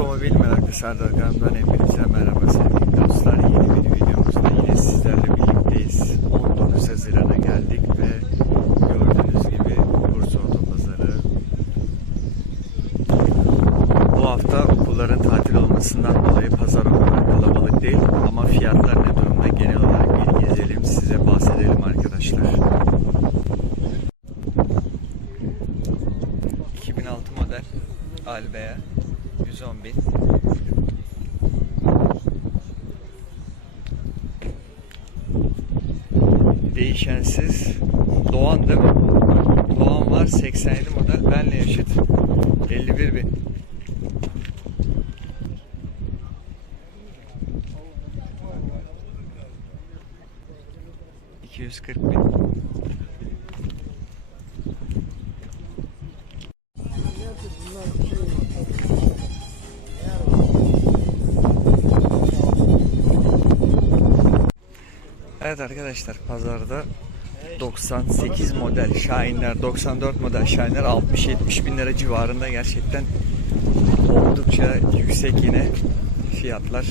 Otomobil meraklı Serdar Kan'dan hepinize merhaba sevgili dostlar. Yeni bir videomuzda yine sizlerle birlikteyiz. 19 Haziran'a geldik ve gördüğünüz gibi Bursa Otopazarı bu hafta okulların tatil olmasından dolayı pazar o kadar kalabalık değil ama fiyatlar ne durumda genel olarak bir gezelim size bahsedelim arkadaşlar. 2006 model Albea 110 bin. Değişensiz Doğan değil mi? Doğan var 87 model benle yaşıt 51 bin. ...240 bin. Evet arkadaşlar pazarda 98 model Shine'ler, 94 model Shine'ler 60-70 bin lira civarında gerçekten oldukça yüksek yine fiyatlar.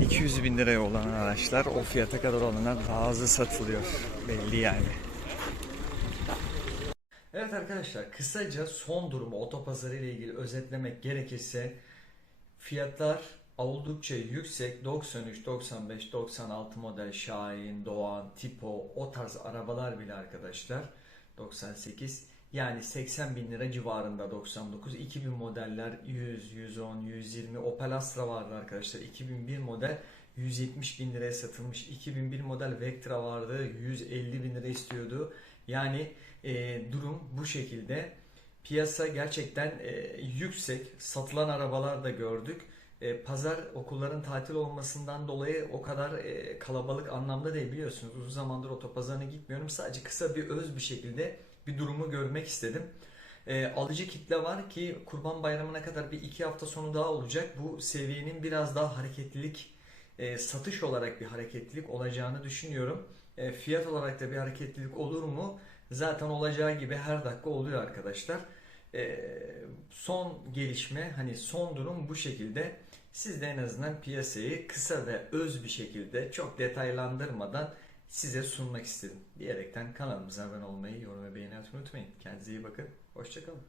...200 bin liraya olan araçlar o fiyata kadar olanlar daha hızlı satılıyor belli yani. Evet arkadaşlar kısaca son durumu otopazarı ile ilgili özetlemek gerekirse fiyatlar oldukça yüksek. 93, 95, 96 model Şahin, Doğan, Tipo o tarz arabalar bile arkadaşlar 98 yani 80 bin lira civarında 99 2000 modeller 100, 110, 120 Opel Astra vardı arkadaşlar 2001 model 170 bin liraya satılmış 2001 model Vectra vardı 150 bin lira istiyordu yani e, durum bu şekilde. Piyasa gerçekten e, yüksek. Satılan arabalar da gördük. E, pazar okulların tatil olmasından dolayı o kadar e, kalabalık anlamda değil biliyorsunuz. Uzun zamandır otopazarına gitmiyorum. Sadece kısa bir öz bir şekilde bir durumu görmek istedim. E, alıcı kitle var ki Kurban Bayramı'na kadar bir iki hafta sonu daha olacak. Bu seviyenin biraz daha hareketlilik e, satış olarak bir hareketlilik olacağını düşünüyorum. E, fiyat olarak da bir hareketlilik olur mu? Zaten olacağı gibi her dakika oluyor arkadaşlar. E, son gelişme hani son durum bu şekilde. Siz de en azından piyasayı kısa ve öz bir şekilde çok detaylandırmadan size sunmak istedim. Diyerekten kanalımıza abone olmayı, yorum ve beğeni atmayı unutmayın. Kendinize iyi bakın. Hoşçakalın.